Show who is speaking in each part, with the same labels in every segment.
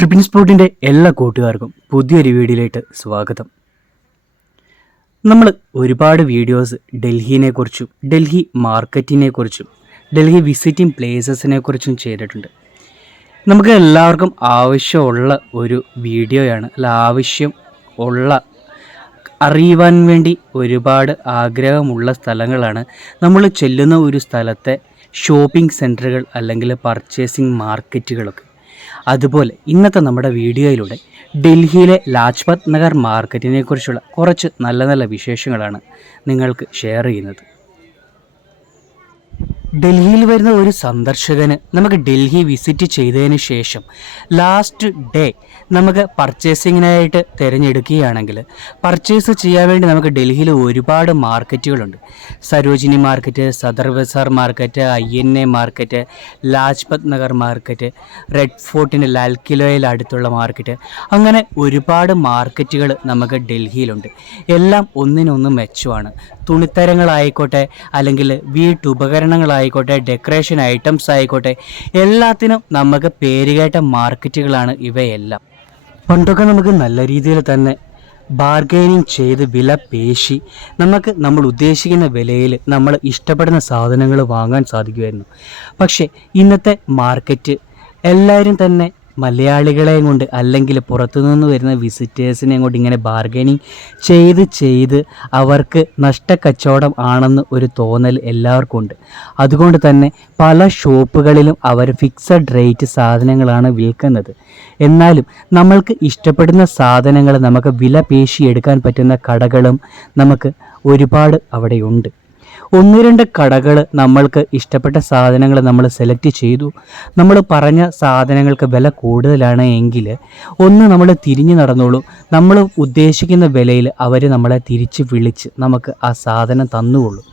Speaker 1: ട്രിപ്പിൻ സ്പോട്ടിന്റെ എല്ലാ കൂട്ടുകാർക്കും പുതിയൊരു വീഡിയോയിലേക്ക് സ്വാഗതം. നമ്മൾ ഒരുപാട് വീഡിയോസ് ഡൽഹിനെ കുറിച്ചും ഡൽഹി മാർക്കറ്റിനെ കുറിച്ചും ഡൽഹി വിസിറ്റിംഗ് പ്ലേസസിനെ കുറിച്ചും ചെയ്തിട്ടുണ്ട്. നമുക്ക് എല്ലാവർക്കും ആവശ്യമുള്ള ഒരു വീഡിയോയാണ്. അല്ല ആവശ്യം ഉള്ള അറിയുവാൻ വേണ്ടി ഒരുപാട് ആഗ്രഹമുള്ള സ്ഥലങ്ങളാണ്. നമ്മൾ ചെല്ലുന്ന ഒരു സ്ഥലത്തെ ഷോപ്പിംഗ് സെന്ററുകൾ അല്ലെങ്കിൽ പർച്ചേസിംഗ് മാർക്കറ്റുകളൊക്കെ. അതുപോലെ ഇന്നത്തെ നമ്മുടെ വീഡിയോയിലൂടെ ഡൽഹിയിലെ ലാജ്പത് നഗർ മാർക്കറ്റിനെക്കുറിച്ചുള്ള കുറച്ച് നല്ല നല്ല വിശേഷങ്ങളാണ് നിങ്ങൾക്ക് ഷെയർ ചെയ്യുന്നത്. ഡൽഹിയിൽ വരുന്ന ഒരു സന്ദർശകന് നമുക്ക് ഡൽഹി വിസിറ്റ് ചെയ്തതിന് ശേഷം ലാസ്റ്റ് ഡേ നമുക്ക് പർച്ചേസിങ്ങിനായിട്ട് തിരഞ്ഞെടുക്കുകയാണെങ്കിൽ പർച്ചേസ് ചെയ്യാൻ വേണ്ടി നമുക്ക് ഡൽഹിയിൽ ഒരുപാട് മാർക്കറ്റുകളുണ്ട് Sarojini market Sadar Bazaar market I N A market Lajpat Nagar market red ഫോർട്ടിന്റെ Lal കിലോയിൽ അടുത്തുള്ള മാർക്കറ്റ് അങ്ങനെ ഒരുപാട് മാർക്കറ്റുകൾ നമുക്ക് ഡൽഹിയിലുണ്ട്. എല്ലാം ഒന്നിനൊന്ന് മെച്ചമാണ്. തുണിത്തരങ്ങളായിക്കോട്ടെ അല്ലെങ്കിൽ വീട്ടുപകരണങ്ങളായിക്കോട്ടെ ഡെക്കറേഷൻ ഐറ്റംസ് ആയിക്കോട്ടെ എല്ലാത്തിനും നമുക്ക് പേരുകേട്ട മാർക്കറ്റുകളാണ് ഇവയെല്ലാം. പണ്ടൊക്കെ നമുക്ക് നല്ല രീതിയിൽ തന്നെ ബാർഗൈനിങ് ചെയ്ത് വില പേശി നമുക്ക് നമ്മൾ ഉദ്ദേശിക്കുന്ന വിലയിൽ നമ്മൾ ഇഷ്ടപ്പെടുന്ന സാധനങ്ങൾ വാങ്ങാൻ സാധിക്കുമായിരുന്നു. പക്ഷേ ഇന്നത്തെ മാർക്കറ്റ് എല്ലാവരും തന്നെ മലയാളികളെയും കൊണ്ട് അല്ലെങ്കിൽ പുറത്തുനിന്ന് വരുന്ന വിസിറ്റേഴ്സിനെയും കൊണ്ട് ഇങ്ങനെ ബാർഗനിങ് ചെയ്ത് ചെയ്ത് അവർക്ക് നഷ്ടക്കച്ചവടം ആണെന്ന് ഒരു തോന്നൽ എല്ലാവർക്കും ഉണ്ട്. അതുകൊണ്ട് തന്നെ പല ഷോപ്പുകളിലും അവർ ഫിക്സഡ് റേറ്റ് സാധനങ്ങളാണ് വിൽക്കുന്നത്. എന്നാലും നമ്മൾക്ക് ഇഷ്ടപ്പെടുന്ന സാധനങ്ങൾ നമുക്ക് വില പേശി എടുക്കാൻ പറ്റുന്ന കടകളും നമുക്ക് ഒരുപാട് അവിടെയുണ്ട്. ഒന്ന് രണ്ട് കടകൾ നമ്മൾക്ക് ഇഷ്ടപ്പെട്ട സാധനങ്ങൾ നമ്മൾ സെലക്ട് ചെയ്തു. നമ്മൾ പറഞ്ഞ സാധനങ്ങൾക്ക് വില കൂടുതലാണ് എങ്കിൽ ഒന്ന് നമ്മൾ തിരിഞ്ഞു നടന്നോളൂ. നമ്മൾ ഉദ്ദേശിക്കുന്ന വിലയിൽ അവർ നമ്മളെ തിരിച്ച് വിളിച്ച് നമുക്ക് ആ സാധനം തന്നുകൊള്ളും.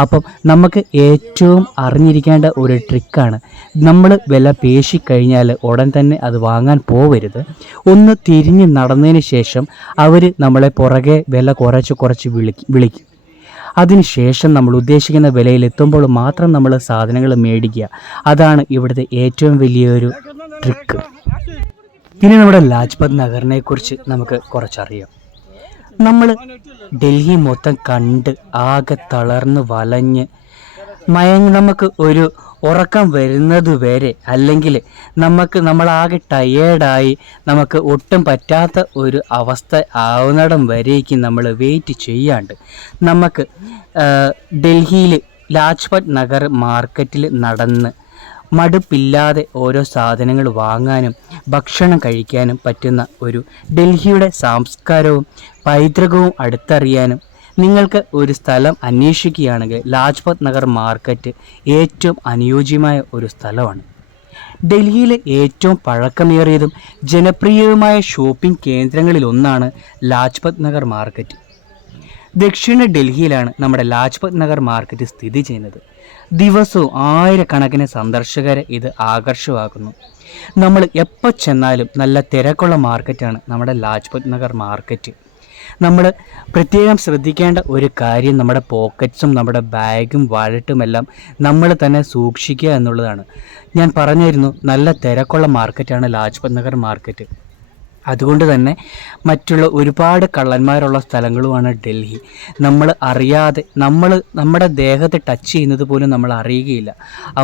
Speaker 1: അപ്പം നമുക്ക് ഏറ്റവും അറിഞ്ഞിരിക്കേണ്ട ഒരു ട്രിക്കാണ് നമ്മൾ വില പേശി കഴിഞ്ഞാൽ ഉടൻ തന്നെ അത് വാങ്ങാൻ പോവരുത്. ഒന്ന് തിരിഞ്ഞ് നടന്നതിന് ശേഷം അവർ നമ്മളെ പുറകെ വില കുറച്ച് കുറച്ച് വിളിക്കും വിളിക്കും. അതിനുശേഷം നമ്മൾ ഉദ്ദേശിക്കുന്ന വിലയിൽ എത്തുമ്പോൾ മാത്രം നമ്മൾ സാധനങ്ങൾ മേടിക്കുക. അതാണ് ഇവിടുത്തെ ഏറ്റവും വലിയൊരു ട്രിക്ക് ഇനി നമ്മുടെ ലാജ്പത് നഗറിനെ കുറിച്ച് നമുക്ക് കുറച്ചറിയാം. നമ്മൾ ഡൽഹി മൊത്തം കണ്ട് ആകെ തളർന്ന് വലഞ്ഞ് മയങ്ങ് നമുക്ക് ഒരു ഉറക്കം വരുന്നത് വരെ അല്ലെങ്കിൽ നമുക്ക് നമ്മളാകെ ടയേർഡായി നമുക്ക് ഒട്ടും പറ്റാത്ത ഒരു അവസ്ഥ ആവുന്നിടം വരേക്കും നമ്മൾ വെയിറ്റ് ചെയ്യാണ്ട്. നമുക്ക് ഡൽഹിയിൽ ലാജ്പത് നഗർ മാർക്കറ്റിൽ നടന്ന് മടുപ്പില്ലാതെ ഓരോ സാധനങ്ങൾ വാങ്ങാനും ഭക്ഷണം കഴിക്കാനും പറ്റുന്ന ഒരു ഡൽഹിയുടെ സാംസ്കാരവും പൈതൃകവും അടുത്തറിയാനും നിങ്ങൾക്ക് ഒരു സ്ഥലം അന്വേഷിക്കുകയാണെങ്കിൽ ലാജ്പത് നഗർ മാർക്കറ്റ് ഏറ്റവും അനുയോജ്യമായ ഒരു സ്ഥലമാണ്. ഡൽഹിയിലെ ഏറ്റവും പഴക്കമേറിയതും ജനപ്രിയവുമായ ഷോപ്പിംഗ് കേന്ദ്രങ്ങളിലൊന്നാണ് ലാജ്പത് നഗർ മാർക്കറ്റ് ദക്ഷിണ ഡൽഹിയിലാണ് നമ്മുടെ ലാജ്പത് നഗർ മാർക്കറ്റ് സ്ഥിതി ചെയ്യുന്നത്. ദിവസവും ആയിരക്കണക്കിന് സന്ദർശകരെ ഇത് ആകർഷമാക്കുന്നു നമ്മൾ എപ്പോൾ ചെന്നാലും നല്ല തിരക്കുള്ള മാർക്കറ്റാണ് നമ്മുടെ ലാജ്പത് നഗർ മാർക്കറ്റ് നമ്മൾ പ്രത്യേകം ശ്രദ്ധിക്കേണ്ട ഒരു കാര്യം നമ്മുടെ പോക്കറ്റ്സും നമ്മുടെ ബാഗും വാലറ്റും എല്ലാം നമ്മൾ തന്നെ സൂക്ഷിക്കുക എന്നുള്ളതാണ്. ഞാൻ പറഞ്ഞിരുന്നു നല്ല തിരക്കുള്ള മാർക്കറ്റാണ് ലാജ്പത് നഗർ മാർക്കറ്റ് അതുകൊണ്ട് തന്നെ മറ്റുള്ള ഒരുപാട് കള്ളന്മാരുള്ള സ്ഥലങ്ങളുമാണ് ഡൽഹി. നമ്മൾ അറിയാതെ നമ്മൾ നമ്മുടെ ദേഹത്തെ ടച്ച് ചെയ്യുന്നത് പോലും നമ്മൾ അറിയുകയില്ല.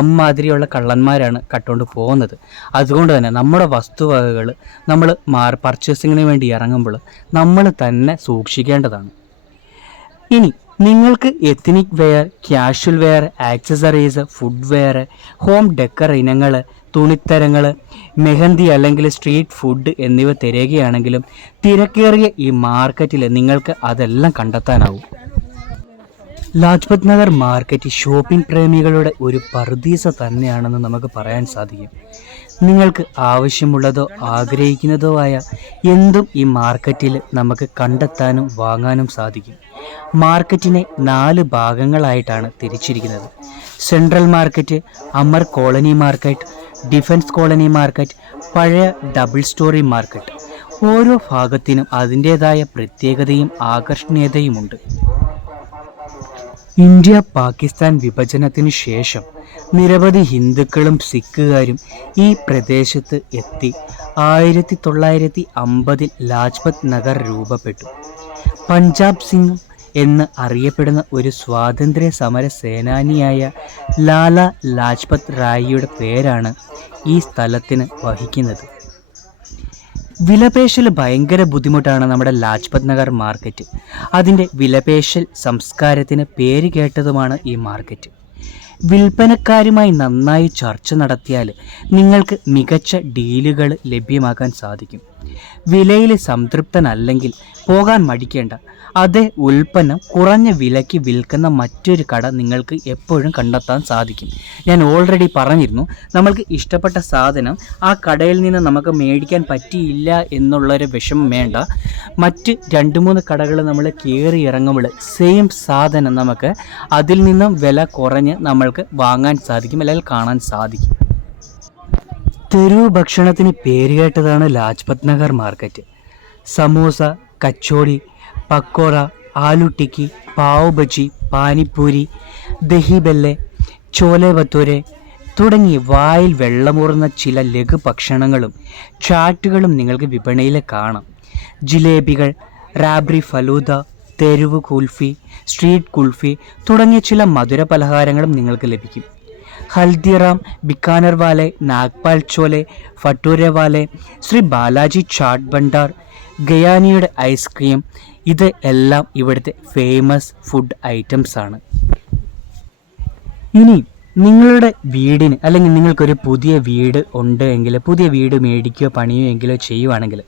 Speaker 1: അമ്മാതിരിയുള്ള കള്ളന്മാരാണ് കട്ടുകൊണ്ട് പോകുന്നത്. അതുകൊണ്ട് തന്നെ നമ്മുടെ വസ്തുവകകൾ നമ്മൾ മാർ പർച്ചേസിങ്ങിന് വേണ്ടി ഇറങ്ങുമ്പോൾ നമ്മൾ തന്നെ സൂക്ഷിക്കേണ്ടതാണ്. ഇനി നിങ്ങൾക്ക് ethnic wear casual wear accessories food wear home decor ഇനങ്ങൾ തുണിത്തരങ്ങൾ മെഹന്തി അല്ലെങ്കിൽ സ്ട്രീറ്റ് ഫുഡ് എന്നിവ തിരയുകയാണെങ്കിലും തിരക്കേറിയ ഈ മാർക്കറ്റിൽ നിങ്ങൾക്ക് അതെല്ലാം കണ്ടെത്താനാവും. ലാജ്പത് നഗർ മാർക്കറ്റ് ഷോപ്പിംഗ് പ്രേമികളുടെ ഒരു പർദീസ തന്നെയാണെന്ന് നമുക്ക് പറയാൻ സാധിക്കും. നിങ്ങൾക്ക് ആവശ്യമുള്ളതോ ആഗ്രഹിക്കുന്നതോ ആയ എന്തും ഈ മാർക്കറ്റിൽ നമുക്ക് കണ്ടെത്താനും വാങ്ങാനും സാധിക്കും. മാർക്കറ്റിനെ നാല് ഭാഗങ്ങളായിട്ടാണ് തിരിച്ചിരിക്കുന്നത്. Central market Amar colony market defence colony market പഴയ ഡബിൾ സ്റ്റോറി മാർക്കറ്റ്. ഓരോ ഭാഗത്തിനും അതിന്റേതായ പ്രത്യേകതയും ആകർഷണീയതയുമുണ്ട്. ഇന്ത്യ പാകിസ്ഥാൻ വിഭജനത്തിന് ശേഷം നിരവധി ഹിന്ദുക്കളും സിഖുകാരും ഈ പ്രദേശത്ത് എത്തി. ആയിരത്തി തൊള്ളായിരത്തി അമ്പതിൽ ലാജ്പത് നഗർ രൂപപ്പെട്ടു. പഞ്ചാബ് സിംഗ് എന്ന് അറിയപ്പെടുന്ന ഒരു സ്വാതന്ത്ര്യ സമര സേനാനിയായ ലാല ലാജ്പത് റായിയുടെ പേരാണ് ഈ സ്ഥലത്തിന് വഹിക്കുന്നത്. വിലപേശൽ ഭയങ്കര ബുദ്ധിമുട്ടാണ് നമ്മുടെ ലാജ്പത് നഗർ മാർക്കറ്റ് അതിന്റെ വിലപേശൽ സംസ്കാരത്തിന് പേര് കേട്ടതുമാണ് ഈ മാർക്കറ്റ് വിൽപ്പനക്കാരുമായി നന്നായി ചർച്ച നടത്തിയാൽ നിങ്ങൾക്ക് മികച്ച ഡീലുകൾ ലഭ്യമാക്കാൻ സാധിക്കും. വിലയിൽ സംതൃപ്തനല്ലെങ്കിൽ പോകാൻ മടിക്കേണ്ട അതേ ഉൽപ്പന്നം കുറഞ്ഞ വിലയ്ക്ക് വിൽക്കുന്ന മറ്റൊരു കട നിങ്ങൾക്ക് എപ്പോഴും കണ്ടെത്താൻ സാധിക്കും. ഞാൻ ഓൾറെഡി പറഞ്ഞിരുന്നു നമ്മൾക്ക് ഇഷ്ടപ്പെട്ട സാധനം ആ കടയിൽ നിന്ന് നമുക്ക് മേടിക്കാൻ പറ്റിയില്ല എന്നുള്ളൊരു വിഷമം വേണ്ട. മറ്റ് രണ്ട് മൂന്ന് കടകൾ നമ്മൾ കയറി ഇറങ്ങുമ്പോൾ സെയിം സാധനം നമുക്ക് അതിൽ നിന്നും വില കുറഞ്ഞ് നമ്മൾക്ക് വാങ്ങാൻ സാധിക്കും അല്ലെങ്കിൽ കാണാൻ സാധിക്കും. തെരുവ് ഭക്ഷണത്തിന് പേരുകേട്ടതാണ് ലാജ്പത് നഗർ മാർക്കറ്റ് സമൂസ കച്ചോടി പക്കോറ ആലു ടിക്കി പാവ് ബജി പാനിപ്പൂരി ദഹി ബെല്ലെ ചോലെ ഭത്തൂരെ തുടങ്ങി വായിൽ വെള്ളമൂറുന്ന ചില ലഘു ഭക്ഷണങ്ങളും ചാറ്റുകളും നിങ്ങൾക്ക് വിപണിയിൽ കാണാം. ജിലേബികൾ റാബ്രി ഫലൂദ തെരുവ് കുൽഫി സ്ട്രീറ്റ് കുൽഫി തുടങ്ങിയ ചില മധുര പലഹാരങ്ങളും നിങ്ങൾക്ക് ലഭിക്കും. ഹൽദിറാം ബിക്കാനർ വാലെ നാഗ്പാൽ ചോലെ ഫട്ടൂരെ വാലെ ശ്രീ ബാലാജി ചാട്ട് ഭണ്ഡാർ ഗയാനിയുടെ ഐസ്ക്രീം ഇത് എല്ലാം ഇവിടുത്തെ ഫേമസ് ഫുഡ് ഐറ്റംസ് ആണ്. ഇനി നിങ്ങളുടെ വീടിന് അല്ലെങ്കിൽ നിങ്ങൾക്കൊരു പുതിയ വീട് ഉണ്ട് എങ്കിൽ പുതിയ വീട് മേടിക്കുകയോ പണിയോ എങ്കിലോ ചെയ്യുവാണെങ്കിൽ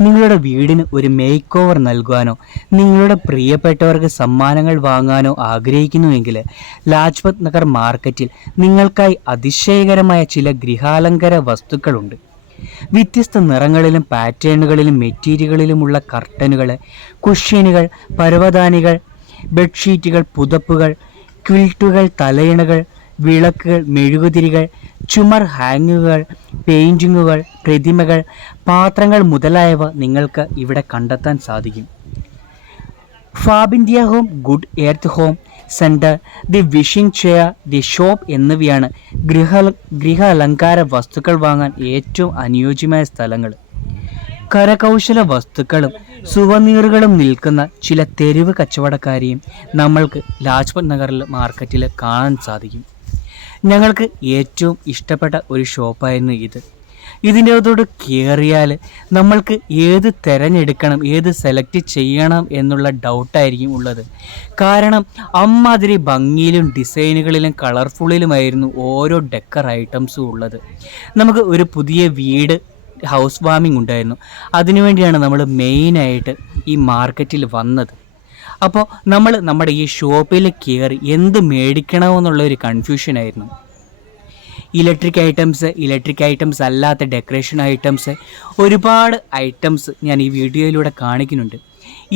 Speaker 1: നിങ്ങളുടെ വീടിന് ഒരു മേക്ക് ഓവർ നൽകുവാനോ നിങ്ങളുടെ പ്രിയപ്പെട്ടവർക്ക് സമ്മാനങ്ങൾ വാങ്ങാനോ ആഗ്രഹിക്കുന്നുവെങ്കിൽ ലാജ്പത് നഗർ മാർക്കറ്റിൽ നിങ്ങൾക്കായി അതിശയകരമായ ചില ഗൃഹാലങ്കര വസ്തുക്കളുണ്ട്. വ്യത്യസ്ത നിറങ്ങളിലും പാറ്റേണുകളിലും മെറ്റീരിയലുകളിലുമുള്ള കർട്ടനുകൾ കുഷ്യനുകൾ പരവതാനികൾ ബെഡ്ഷീറ്റുകൾ പുതപ്പുകൾ ക്വിൽട്ടുകൾ തലയിണകൾ വിളക്കുകൾ മെഴുകുതിരികൾ ചുമർ ഹാങ്ങുകൾ പെയിന്റിങ്ങുകൾ പ്രതിമകൾ പാത്രങ്ങൾ മുതലായവ നിങ്ങൾക്ക് ഇവിടെ കണ്ടെത്താൻ സാധിക്കും. Fabindia home good earth home centre the wishing chair the shop എന്നിവയാണ് ഗൃഹ ഗൃഹ അലങ്കാര വസ്തുക്കൾ വാങ്ങാൻ ഏറ്റവും അനുയോജ്യമായ സ്ഥലങ്ങൾ. കരകൗശല വസ്തുക്കളും സുവനീറുകളും നിൽക്കുന്ന ചില തെരുവ് കച്ചവടക്കാരെയും നമ്മൾക്ക് ലാജ്പത് നഗറിൽ മാർക്കറ്റിൽ കാണാൻ സാധിക്കും. ഞങ്ങൾക്ക് ഏറ്റവും ഇഷ്ടപ്പെട്ട ഒരു ഷോപ്പായിരുന്നു ഇത്. ഇതിന്റെ അകത്തോട് കയറിയാൽ നമ്മൾക്ക് ഏത് തിരഞ്ഞെടുക്കണം ഏത് സെലക്ട് ചെയ്യണം എന്നുള്ള ഡൗട്ടായിരിക്കും ഉള്ളത്. കാരണം അമ്മാതിരി ഭംഗിയിലും ഡിസൈനുകളിലും കളർഫുള്ളിലുമായിരുന്നു ഓരോ ഡെക്കർ ഐറ്റംസും ഉള്ളത്. നമുക്ക് ഒരു പുതിയ വീട് ഹൗസ് വാമിംഗ് ഉണ്ടായിരുന്നു. അതിനുവേണ്ടിയാണ് നമ്മൾ മെയിനായിട്ട് ഈ മാർക്കറ്റിൽ വന്നത്. അപ്പോൾ നമ്മൾ നമ്മുടെ ഈ ഷോപ്പിൽ കയറി എന്ത് മേടിക്കണമെന്നുള്ള ഒരു കൺഫ്യൂഷനായിരുന്നു ഇലക്ട്രിക് ഐറ്റംസ് ഇലക്ട്രിക് ഐറ്റംസ് അല്ലാത്ത ഡെക്കറേഷൻ ഐറ്റംസ് ഒരുപാട് ഐറ്റംസ് ഞാൻ ഈ വീഡിയോയിലൂടെ കാണിക്കുന്നുണ്ട്.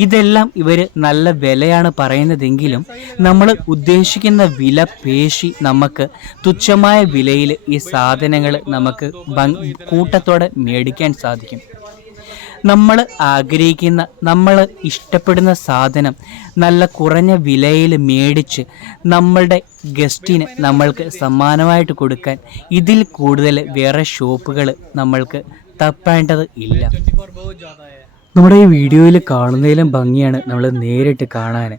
Speaker 1: ഇതെല്ലാം ഇവർ നല്ല വിലയാണ് പറയുന്നതെങ്കിലും നമ്മൾ ഉദ്ദേശിക്കുന്ന വില പേശി നമുക്ക് തുച്ഛമായ വിലയിൽ ഈ സാധനങ്ങൾ നമുക്ക് കൂട്ടത്തോടെ മേടിക്കാൻ സാധിക്കും. നമ്മൾ ആഗ്രഹിക്കുന്ന നമ്മൾ ഇഷ്ടപ്പെടുന്ന സാധനം നല്ല കുറഞ്ഞ വിലയിൽ മേടിച്ച് നമ്മളുടെ ഗസ്റ്റിന് നമ്മൾക്ക് സമ്മാനമായിട്ട് കൊടുക്കാൻ ഇതിൽ കൂടുതൽ വേറെ ഷോപ്പുകൾ നമ്മൾക്ക് തപ്പേണ്ടത് ഇല്ല. നമ്മുടെ ഈ വീഡിയോയിൽ കാണുന്നതിലും ഭംഗിയാണ് നമ്മൾ നേരിട്ട് കാണാൻ.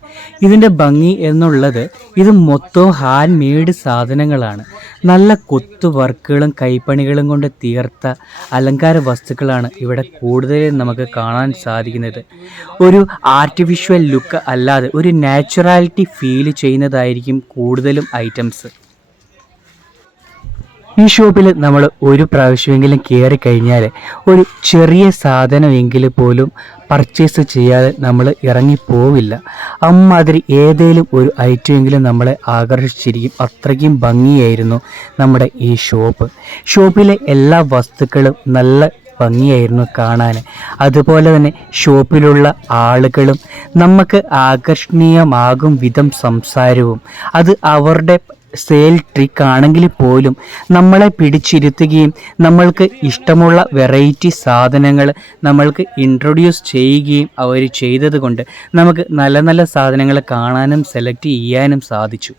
Speaker 1: ഇതിന്റെ ഭംഗി എന്നുള്ളത് ഇത് മൊത്തം ഹാൻഡ് മെയ്ഡ് സാധനങ്ങളാണ്. നല്ല കൊത്തു വർക്കുകളും കൈപ്പണികളും കൊണ്ട് തീർത്ത അലങ്കാര വസ്തുക്കളാണ് ഇവിടെ കൂടുതലും നമുക്ക് കാണാൻ സാധിക്കുന്നത്. ഒരു ആർട്ടിഫിഷ്യൽ ലുക്ക് അല്ലാതെ ഒരു നാച്ചുറാലിറ്റി ഫീൽ ചെയ്യുന്നതായിരിക്കും കൂടുതലും ഐറ്റംസ് ഈ ഷോപ്പിൽ നമ്മൾ ഒരു പ്രാവശ്യമെങ്കിലും കയറി കഴിഞ്ഞാൽ ഒരു ചെറിയ സാധനമെങ്കിൽ പോലും പർച്ചേസ് ചെയ്യാതെ നമ്മൾ ഇറങ്ങിപ്പോവില്ല. അമ്മാതിരി ഏതെങ്കിലും ഒരു ഐറ്റമെങ്കിലും നമ്മളെ ആകർഷിച്ചിരിക്കും. അത്രയ്ക്കും ഭംഗിയായിരുന്നു നമ്മുടെ ഈ ഷോപ്പ് ഷോപ്പിലെ എല്ലാ വസ്തുക്കളും നല്ല ഭംഗിയായിരുന്നു കാണാൻ. അതുപോലെ തന്നെ ഷോപ്പിലുള്ള ആളുകളും നമുക്ക് ആകർഷണീയമാകും വിധം സംസാരവും. അത് അവരുടെ സെയിൽ ട്രിക്ക് ആണെങ്കിൽ പോലും നമ്മളെ പിടിച്ചിരുത്തുകയും നമ്മൾക്ക് ഇഷ്ടമുള്ള വെറൈറ്റി സാധനങ്ങൾ നമ്മൾക്ക് ഇൻട്രൊഡ്യൂസ് ചെയ്യുകയും അവർ ചെയ്തതുകൊണ്ട് നമുക്ക് നല്ല നല്ല സാധനങ്ങൾ കാണാനും സെലക്ട് ചെയ്യാനും സാധിച്ചു.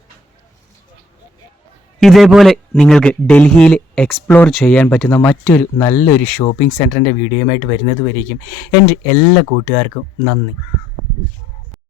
Speaker 1: ഇതേപോലെ നിങ്ങൾക്ക് ഡൽഹിയിൽ എക്സ്പ്ലോർ ചെയ്യാൻ പറ്റുന്ന മറ്റൊരു നല്ലൊരു ഷോപ്പിംഗ് സെന്ററിന്റെ വീഡിയോയുമായിട്ട് വരുന്നത് വരേക്കും. എന്റെ എല്ലാ കൂട്ടുകാർക്കും നന്ദി.